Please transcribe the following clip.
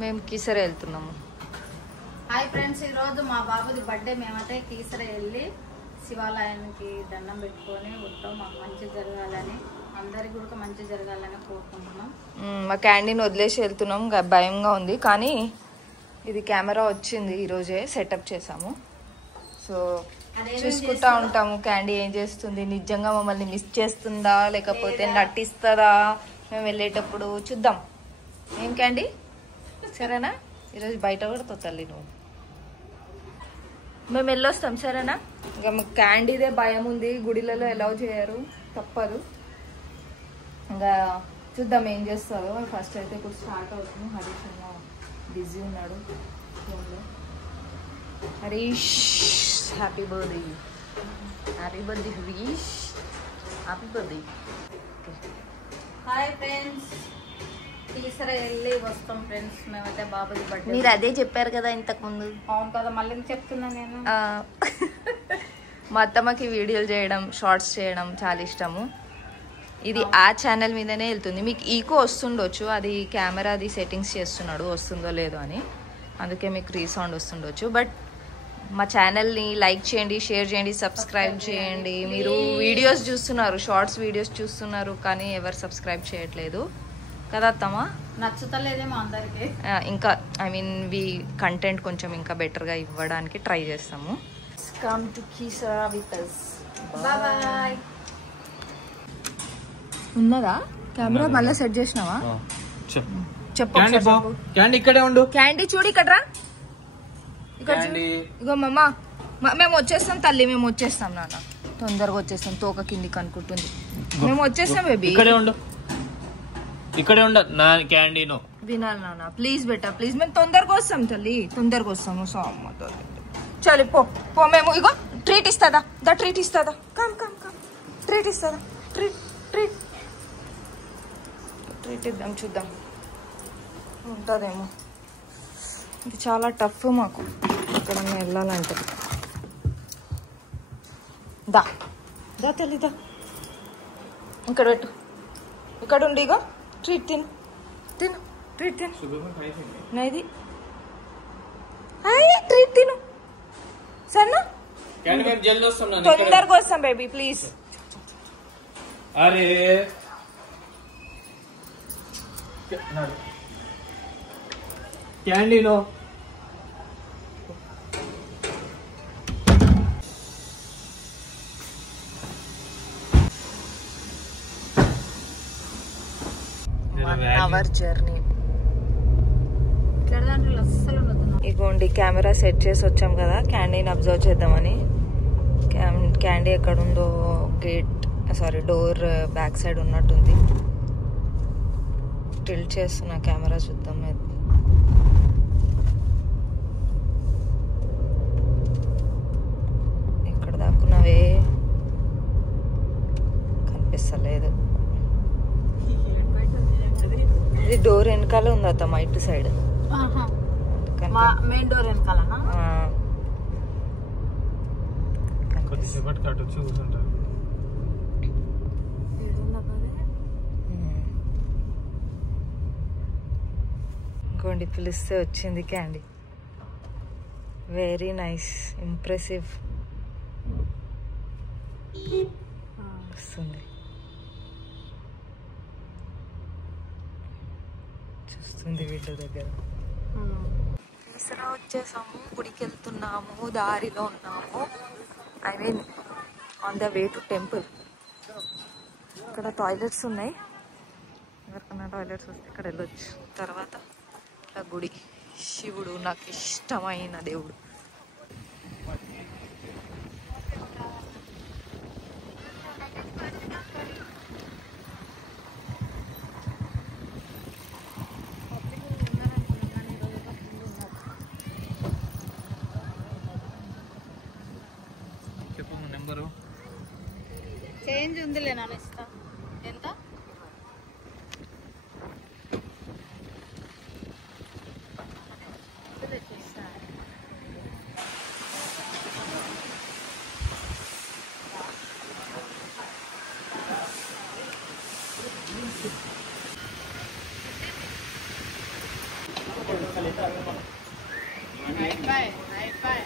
మేము కీసర వెళ్తున్నాము. Hi friends, ఈరోజు మా బాబుది బర్త్డే. మేమైతే కీసర వెళ్ళి శివాలయానికి దండం పెట్టుకొని ఉంటాం. మాకు మంచి జరగాలని, అందరికి కూడా మంచి జరగాలని కోరుకుంటున్నాం. మా క్యాండీని వదిలేసి వెళ్తున్నాం. భయంగా ఉంది, కానీ ఇది కెమెరా వచ్చింది, ఈరోజే సెటప్ చేసాము. సో చూసుకుంటా ఉంటాము క్యాండీ ఏం చేస్తుంది, నిజంగా మమ్మల్ని మిస్ చేస్తుందా లేకపోతే నటిస్తుందా మేము వెళ్ళేటప్పుడు చూద్దాం. ఏం క్యాండీ, సరేనా? ఈరోజు బయట కూడా తల్లి నువ్వు, మేము వెళ్ళొస్తాం సరేనా? ఇంకా మాకు క్యాండీదే భయం ఉంది, గుడిలలో అలౌ చేయరు, తప్పదు. ఇంకా చూద్దాం ఏం చేస్తారో. ఫస్ట్ అయితే ఇప్పుడు స్టార్ట్ అవుతుంది. హరీష్ అన్న బిజీ ఉన్నాడు ఫోన్లో. Harish happy birthday, happy birthday Harish, happy birthday. Hi friends, Keesara వెళ్ళి వస్తాం ఫ్రెండ్స్. మేమైతే బాబుది బర్త్డే. మీరు అదే చెప్పారు కదా ఇంతకు ముందు. అవును కదా, మళ్ళీ చెప్తున్నా నేను. మా అత్తమ్మకి వీడియోలు చేయడం, షార్ట్స్ చేయడం చాలా ఇష్టము. ఇది ఆ ఛానల్ మీదనే వెళ్తుంది. మీకు ఈకో వస్తుండొచ్చు, అది కెమెరాది సెట్టింగ్స్ చేస్తున్నాడు, వస్తుందో లేదో అని, అందుకే మీకు రీసౌండ్ వస్తుండొచ్చు. బట్ మా ఛానల్ని లైక్ చేయండి, షేర్ చేయండి, సబ్స్క్రైబ్ చేయండి. మీరు వీడియోస్ చూస్తున్నారు, షార్ట్స్ వీడియోస్ చూస్తున్నారు, కానీ ఎవరు సబ్స్క్రైబ్ చేయట్లేదు కదా అత్తమ్మా? నచ్చుతలేదేమో అందరికి. ఇంకా ఐ మీన్ కంటెంట్ కొంచెం ఇంకా బెటర్గా ఇవ్వడానికి ట్రై చేస్తాము. Come to Keesara with us. Bye. ఉన్నదా కెమెరా? మళ్ళీ సెట్ చేసినావా? చెప్పు. క్యాండీ ఇక్కడే ఉండు. క్యాండీ చూడు ఇక్కడ రా. ఇక్కడ ఇగో మమ్మ, మేము వచ్చేస్తాం తల్లి, మేము వచ్చేస్తాం నాన్న, తొందరగా వచ్చేస్తాం. తోక కిందికి అనుకుంటుంది. మేము వచ్చేస్తాం బేబీ. ఇక్కడే ఉండు, ఇక్కడే ఉండ నా క్యాండీ. నో వినాలి నాన్న, ప్లీజ్ బేటా ప్లీజ్. మేము తొందరగా వస్తాం తల్లి, తొందరగా వస్తాము. సో అమ్మతో చలి పో పో. మేము ఇగో ట్రీట్ ఇస్తుందా, ట్రీట్ ఇస్తుందా, కమ్ కమ్ కమ్, ట్రీట్ ఇస్తుందా, ట్రీట్ ట్రీట్ ట్రీట్ ఇద్దాం, చూద్దాం ఉంటుందేమో. ఇది చాలా టఫ్ మాకు ఇక్కడ వెళ్ళాలంటే. దా దా తల్లి దా, ఇక్కడ పెట్టు, ఇక్కడ ఉండి ఇగో ట్రీట్ తిను, తిను ట్రీట్ తిను. నైది ట్రీట్ తిను సరేనా? తొందరగా వస్తాం బేబీ ప్లీజ్. అరే క్యాండీలో అవర్ జర్నీ. అస్సలు ఇగోండి కెమెరా సెట్ చేసి వచ్చాం కదా, క్యాండీని అబ్జర్వ్ చేద్దామని. క్యాండీ ఎక్కడుందో డోర్ బ్యాక్ సైడ్ ఉన్నట్టుంది. టిల్ట్ చేస్తున్నా కెమెరా, చూద్దాం. ఎక్కడ దాక్కున్నావే, కనిపిస్తలేదు. ఇది డోర్ వెనకాల ఉంది అత్తమ్మ, ఇటు సైడ్ మెయిన్ డోర్ వెనకాలనా? ఇంకోండి పిలిస్తే వచ్చింది క్యాండీ. వెరీ నైస్, ఇంప్రెసివ్ వస్తుంది. చూస్తుంది వీళ్ళ దగ్గర. కీసరా వచ్చేసాము, గుడికి వెళ్తున్నాము, దారిలో ఉన్నాము. I mean on the way to temple. ఇక్కడ టాయిలెట్స్ ఉన్నాయి, ఎవరికన్నా టాయిలెట్స్ వస్తే ఇక్కడ వెళ్ళొచ్చు. తర్వాత ఇట్లా గుడి, శివుడు నాకు ఇష్టమైన దేవుడు. చేంజ్ ఉందిలే నాన్న, ఇస్తా. ఎంత? అయిపోయి